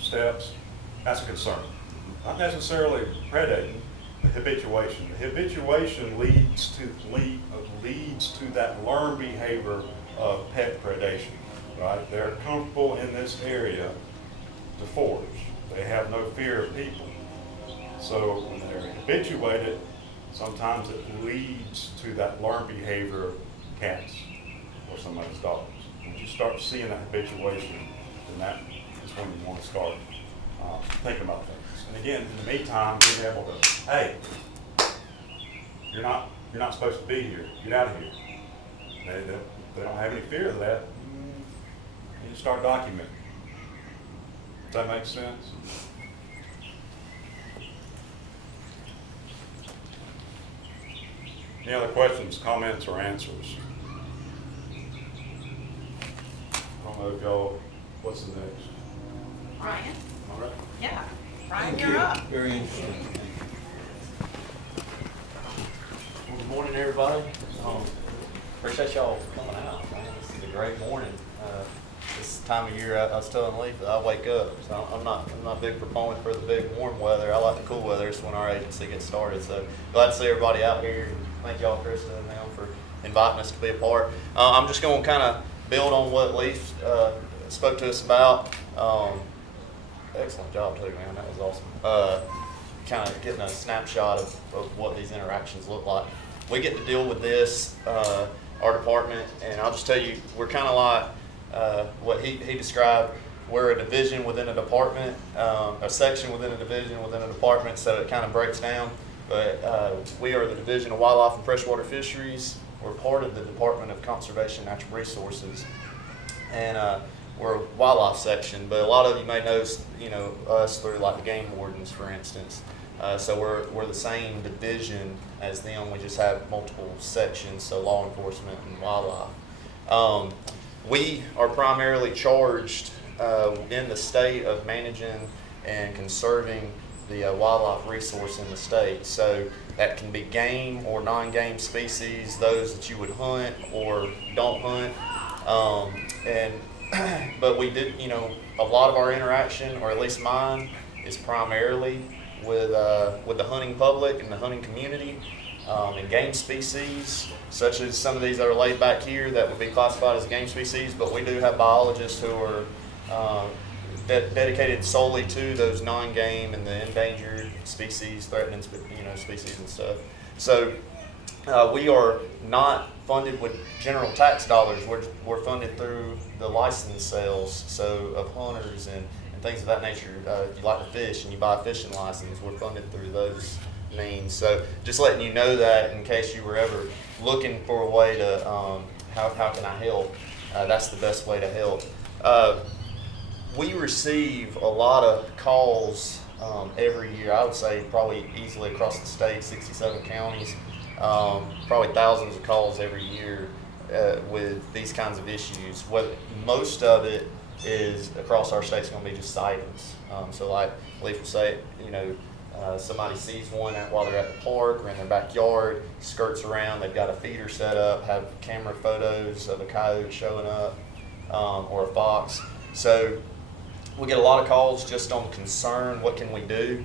steps, that's a concern. Not necessarily predating, the habituation. The habituation leads to that learned behavior of pet predation, right? They're comfortable in this area to forage. They have no fear of people. So when they're habituated, sometimes it leads to that learned behavior of cats or somebody's dogs. Once you start seeing that habituation, then that is when you want to start thinking about things. And again, in the meantime, being able to, hey, you're not supposed to be here. Get out of here. They don't have any fear of that. You start documenting. Does that make sense? Any other questions, comments, or answers? I don't know if y'all, what's the next? Brian? All right. Yeah. Brian, you're up. Very interesting. Well, good morning, everybody. Appreciate y'all coming out, man. This is a great morning. This time of year, I was telling Leaf that I wake up. So I'm not a big proponent for the big warm weather. I like the cool weather. It's when our agency gets started. So glad to see everybody out here. Thank y'all, Krista and them, for inviting us to be a part. I'm just going to kind of build on what Leaf spoke to us about. Excellent job too, man. That was awesome. Kind of getting a snapshot of what these interactions look like. We get to deal with this, our department, and I'll just tell you, we're kind of like what he described. We're a division within a department, a section within a division within a department, so it kind of breaks down. But we are the Division of Wildlife and Freshwater Fisheries. We're part of the Department of Conservation and Natural Resources, and we're a wildlife section. But a lot of you may know us through like the game wardens, for instance. So we're the same division as them. We just have multiple sections, so law enforcement and wildlife. We are primarily charged in the state of managing and conserving the wildlife resource in the state. So that can be game or non-game species, those that you would hunt or don't hunt. But we did, a lot of our interaction, or at least mine, is primarily with the hunting public and the hunting community, and game species, such as some of these that are laid back here that would be classified as a game species. But we do have biologists who are dedicated solely to those non-game and the endangered species, threatened species and stuff. So we are not funded with general tax dollars. We're funded through the license sales, so of hunters and things of that nature. If you like to fish and you buy a fishing license, we're funded through those means. So just letting you know that in case you were ever looking for a way to, how can I help? That's the best way to help. We receive a lot of calls every year. I would say probably easily across the state, 67 counties, probably thousands of calls every year with these kinds of issues. Most of it is across our state's going to be just sightings. So like Leaf will say, somebody sees one while they're at the park or in their backyard, skirts around, they've got a feeder set up, have camera photos of a coyote showing up, or a fox. So we get a lot of calls just on concern, what can we do?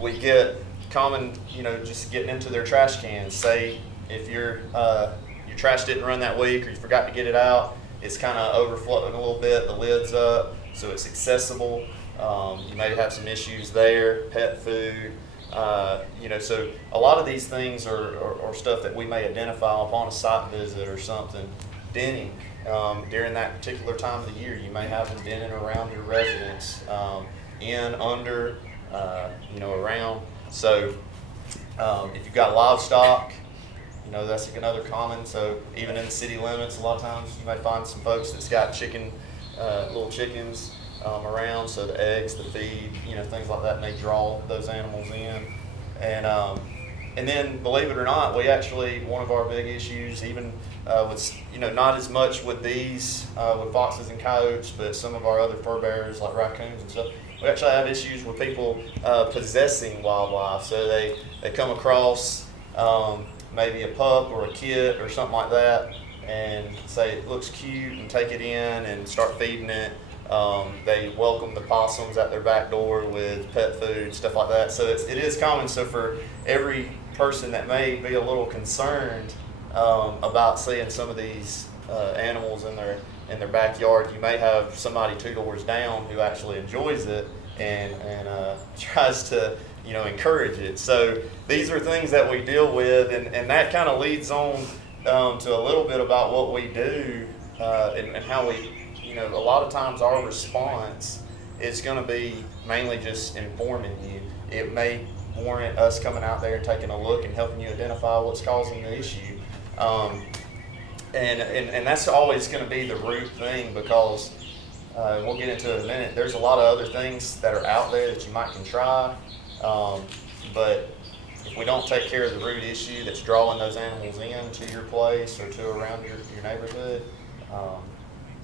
We get common, just getting into their trash cans. Say if your trash didn't run that week or you forgot to get it out, it's kind of overflowing a little bit, the lid's up, so it's accessible. You may have some issues there, pet food. So a lot of these things are stuff that we may identify upon a site visit or something. Denning, during that particular time of the year, you may have them denning around your residence, in, under, around. So if you've got livestock, that's another common. So even in the city limits, a lot of times you may find some folks that's got little chickens around. So the eggs, the feed, things like that may draw those animals in. And then, believe it or not, we actually, one of our big issues, even with, not as much with these, with foxes and coyotes, but some of our other fur bearers like raccoons and stuff, we actually have issues with people possessing wildlife. So they come across maybe a pup or a kit or something like that and say it looks cute and take it in and start feeding it. They welcome the possums at their back door with pet food, stuff like that. So it is common. So for every person that may be a little concerned about seeing some of these animals in their backyard, you may have somebody 2 doors down who actually enjoys it and tries to encourage it. So these are things that we deal with, and that kind of leads on to a little bit about what we do and how we, a lot of times our response is going to be mainly just informing you. It may warrant us coming out there and taking a look and helping you identify what's causing the issue. And that's always going to be the root thing, because we'll get into it in a minute. There's a lot of other things that are out there that you might can try, but if we don't take care of the root issue that's drawing those animals into your place or to around your neighborhood,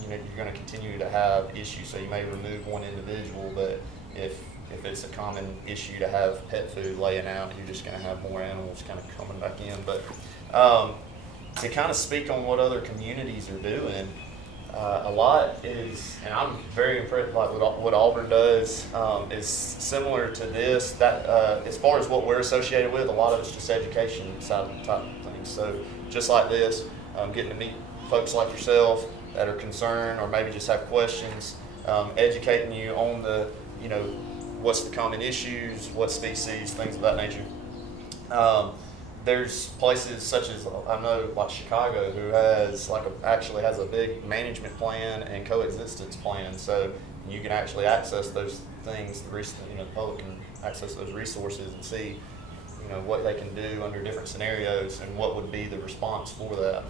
you're going to continue to have issues. So you may remove one individual, but if it's a common issue to have pet food laying out, you're just going to have more animals kind of coming back in. But to kind of speak on what other communities are doing, A lot is, and I'm very impressed, like what Auburn does is similar to this. That as far as what we're associated with, a lot of it's just education side type of things. So just like this, getting to meet folks like yourself that are concerned or maybe just have questions, educating you on the, what's the common issues, what species, things of that nature. There's places such as, I know, like Chicago, who has actually has a big management plan and coexistence plan. So you can actually access those things. The public can access those resources and see, what they can do under different scenarios and what would be the response for that.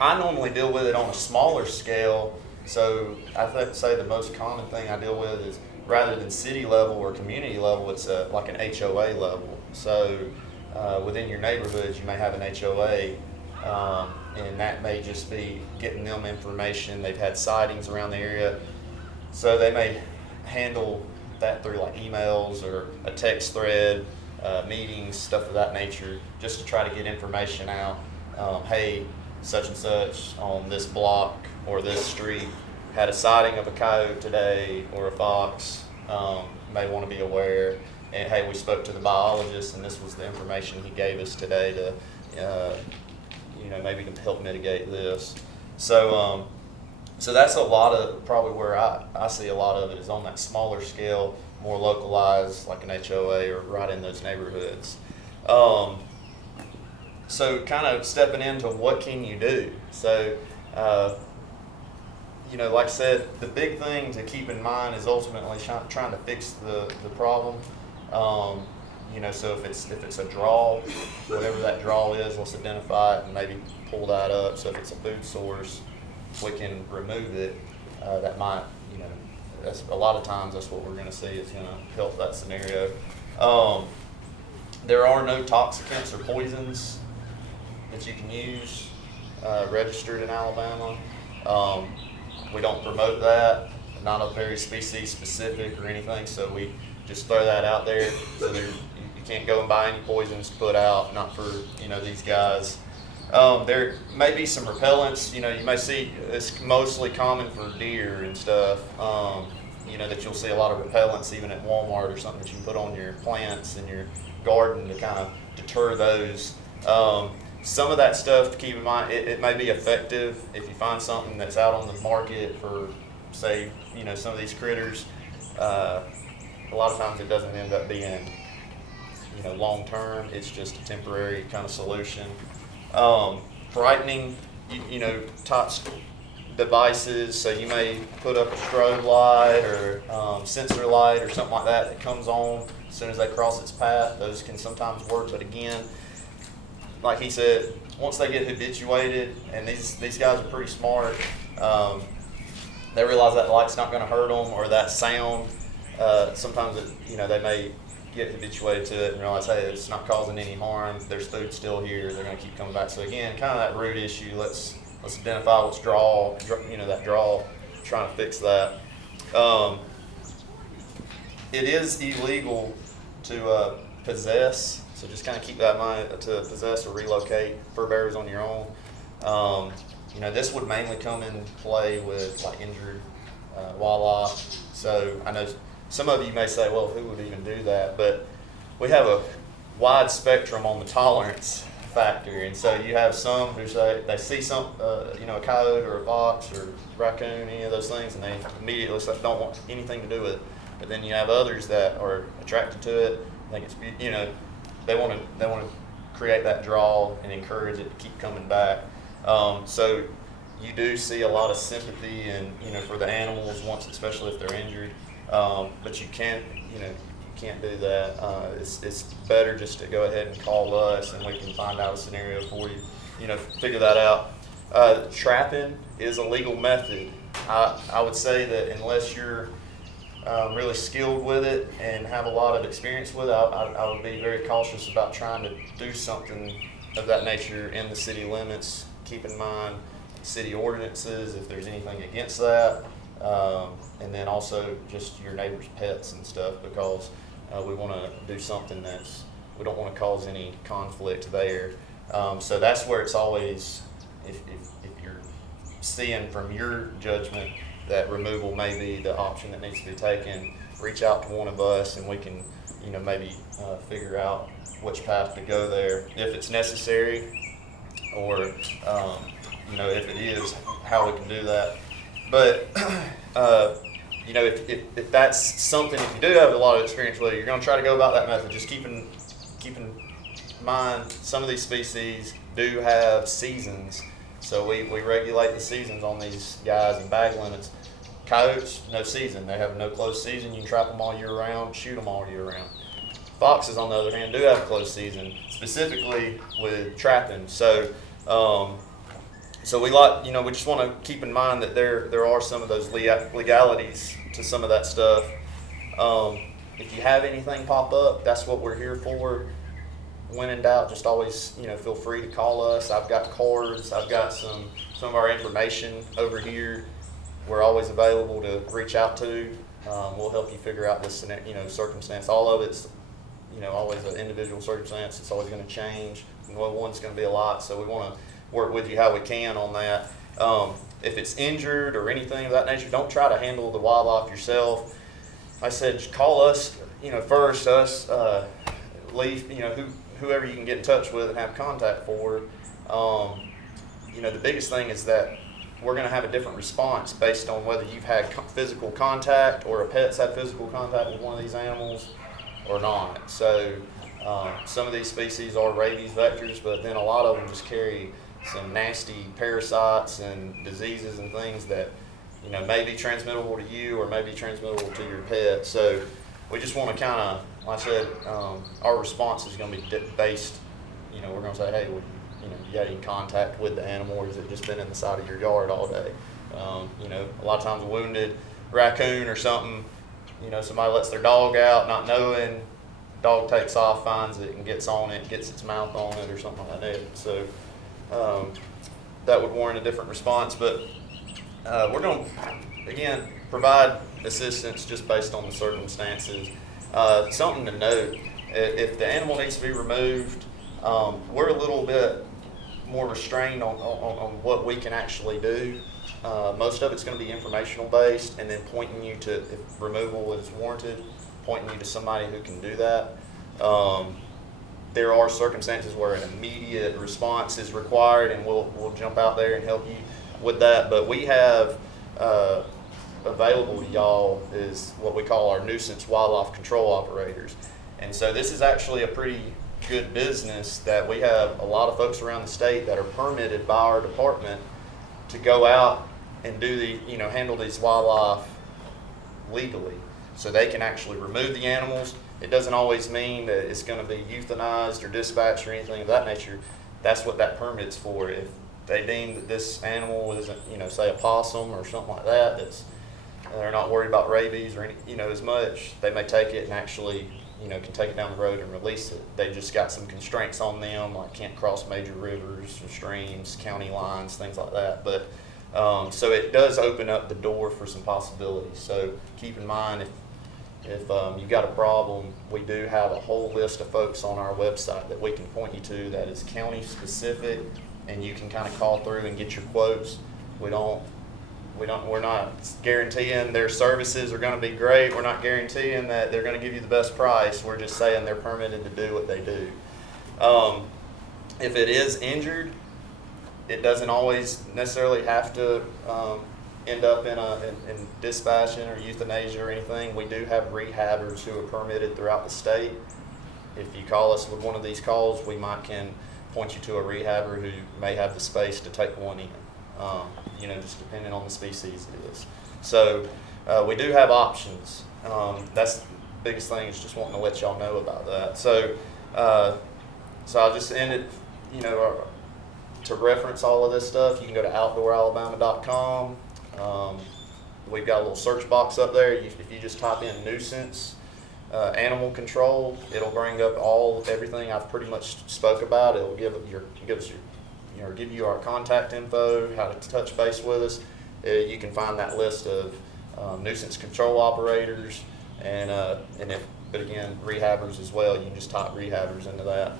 I normally deal with it on a smaller scale. So I say the most common thing I deal with is, rather than city level or community level, it's like an HOA level. So within your neighborhoods, you may have an HOA, and that may just be getting them information. They've had sightings around the area, so they may handle that through like emails or a text thread, meetings, stuff of that nature, just to try to get information out. Hey, such and such on this block or this street had a sighting of a coyote today or a fox, may want to be aware. And hey, we spoke to the biologist and this was the information he gave us today to, maybe to help mitigate this. So, so that's a lot of probably where I see a lot of it is on that smaller scale, more localized, like an HOA or right in those neighborhoods. So kind of stepping into what can you do? So, like I said, the big thing to keep in mind is ultimately trying to fix the problem. So if it's a draw, whatever that draw is, let's identify it and maybe pull that up. So if it's a food source, we can remove it. That might, that's a lot of times that's what we're going to see is going to help that scenario. There are no toxicants or poisons that you can use registered in Alabama. We don't promote that, not a very species specific or anything, so we just throw that out there. So you can't go and buy any poisons to put out, not for these guys. There may be some repellents, you may see, it's mostly common for deer and stuff, that you'll see a lot of repellents even at Walmart or something that you can put on your plants in your garden to kind of deter those. Some of that stuff to keep in mind, it may be effective if you find something that's out on the market for, say, some of these critters. A lot of times it doesn't end up being, long term. It's just a temporary kind of solution. Brightening, touch devices. So you may put up a strobe light or sensor light or something like that comes on as soon as they cross its path. Those can sometimes work, but again, like he said, once they get habituated, and these guys are pretty smart, they realize that light's not going to hurt them, or that sound. Sometimes they may get habituated to it and realize, hey, it's not causing any harm. There's food still here. They're going to keep coming back. So again, kind of that root issue. Let's identify what's that draw. Trying to fix that. It is illegal to possess. So just kind of keep that in mind, to possess or relocate fur bearers on your own. This would mainly come in play with like injured wildlife. So I know some of you may say, well, who would even do that? But we have a wide spectrum on the tolerance factor. And so you have some who say they see some, a coyote or a fox or raccoon, any of those things, and they immediately don't want anything to do with it. But then you have others that are attracted to it, think it's, they want to create that draw and encourage it to keep coming back. So you do see a lot of sympathy and for the animals especially if they're injured. But you can't do that. It's better just to go ahead and call us and we can find out a scenario for you. Figure that out. Trapping is a legal method. I would say that unless you're really skilled with it and have a lot of experience with it, I would be very cautious about trying to do something of that nature in the city limits. Keep in mind city ordinances if there's anything against that, and then also just your neighbor's pets and stuff, because we want to do something we don't want to cause any conflict there. So that's where it's always, if seeing from your judgment that removal may be the option that needs to be taken, reach out to one of us and we can, maybe figure out which path to go there if it's necessary, or if it is, how we can do that. But if that's something, if you do have a lot of experience with it, you're going to try to go about that method. Just keeping in mind, some of these species do have seasons, so we regulate the seasons on these guys and bag limits. Coyotes, no season. They have no closed season. You can trap them all year round, shoot them all year round. Foxes, on the other hand, do have a closed season, specifically with trapping. So we we just want to keep in mind that there are some of those legalities to some of that stuff. If you have anything pop up, that's what we're here for. When in doubt, just always feel free to call us. I've got cards. I've got some of our information over here. We're always available to reach out to. We'll help you figure out this circumstance. All of it's always an individual circumstance. It's always going to change. One's going to be a lot, so we want to work with you how we can on that. If it's injured or anything of that nature, don't try to handle the wildlife yourself. Like I said, just call us, first, Leaf, whoever you can get in touch with and have contact for. The biggest thing is that we're going to have a different response based on whether you've had physical contact or a pet's had physical contact with one of these animals or not. So some of these species are rabies vectors, but then a lot of them just carry some nasty parasites and diseases and things that may be transmittable to you or may be transmittable to your pet. So we just want to kind of, like I said, our response is going to be based, we're going to say, hey, you got any contact with the animal, or has it just been in the side of your yard all day? A lot of times a wounded raccoon or something, somebody lets their dog out not knowing, dog takes off, finds it and gets on it, gets its mouth on it or something like that. So that would warrant a different response, but we're going to, again, provide assistance just based on the circumstances. Something to note, if the animal needs to be removed, we're a little bit more restrained on what we can actually do. Most of it's going to be informational based, and then pointing you to, if removal is warranted, pointing you to somebody who can do that. There are circumstances where an immediate response is required, and we'll jump out there and help you with that. But we have available to y'all is what we call our nuisance wildlife control operators. And so this is actually a pretty good business that we have a lot of folks around the state that are permitted by our department to go out and do handle these wildlife legally. So they can actually remove the animals. It doesn't always mean that it's going to be euthanized or dispatched or anything of that nature. That's what that permit's for. If they deem that this animal isn't, say a possum or something like that, they're not worried about rabies or any, as much, they may take it and actually, can take it down the road and release it. They just got some constraints on them, like can't cross major rivers or streams, county lines, things like that. But so it does open up the door for some possibilities. So keep in mind, if you've got a problem, we do have a whole list of folks on our website that we can point you to that is county specific, and you can kind of call through and get your quotes. We're not guaranteeing their services are going to be great. We're not guaranteeing that they're going to give you the best price. We're just saying they're permitted to do what they do. If it is injured, it doesn't always necessarily have to end up in dispatching or euthanasia or anything. We do have rehabbers who are permitted throughout the state. If you call us with one of these calls, we can point you to a rehabber who may have the space to take one in. Just depending on the species it is. So we do have options. That's the biggest thing, is just wanting to let y'all know about that. So I'll just end it, to reference all of this stuff, you can go to outdooralabama.com. We've got a little search box up there. If you just type in nuisance, animal control, it'll bring up everything I've pretty much spoke about. It'll give you our contact info, how to touch base with us. You can find that list of nuisance control operators, but again, rehabbers as well. You can just type rehabbers into that.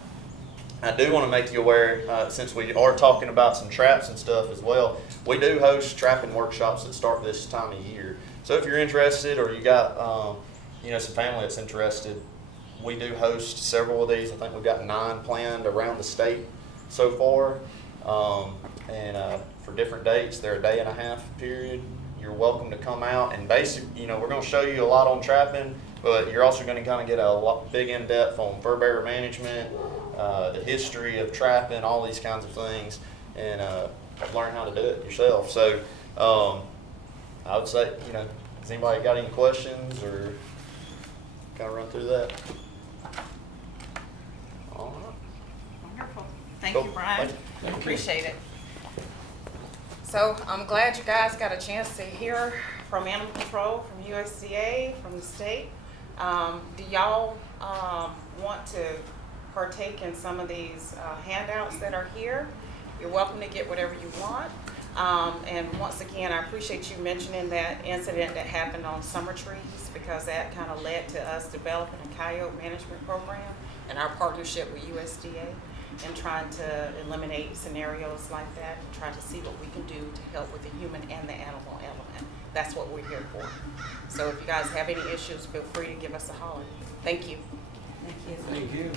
I do want to make you aware, since we are talking about some traps and stuff as well, we do host trapping workshops that start this time of year. So if you're interested, or you got, some family that's interested, we do host several of these. I think we've got 9 planned around the state so far. For different dates, they're a 1.5 day period. You're welcome to come out, and we're going to show you a lot on trapping, but you're also going to kind of get a big in-depth on fur bearer management, the history of trapping, all these kinds of things, and learn how to do it yourself. So I would say, has anybody got any questions or kind of run through that? All right. Wonderful. Thank Cool. you, Brian. Thank you. Appreciate it. So I'm glad you guys got a chance to hear from Animal Control, from USDA, from the state. Do y'all want to partake in some of these handouts that are here? You're welcome to get whatever you want. And once again, I appreciate you mentioning that incident that happened on summer trees, because that kind of led to us developing a coyote management program and our partnership with USDA, and trying to eliminate scenarios like that and try to see what we can do to help with the human and the animal element. That's what we're here for. So if you guys have any issues, feel free to give us a holler. Thank you. Thank you. Thank you.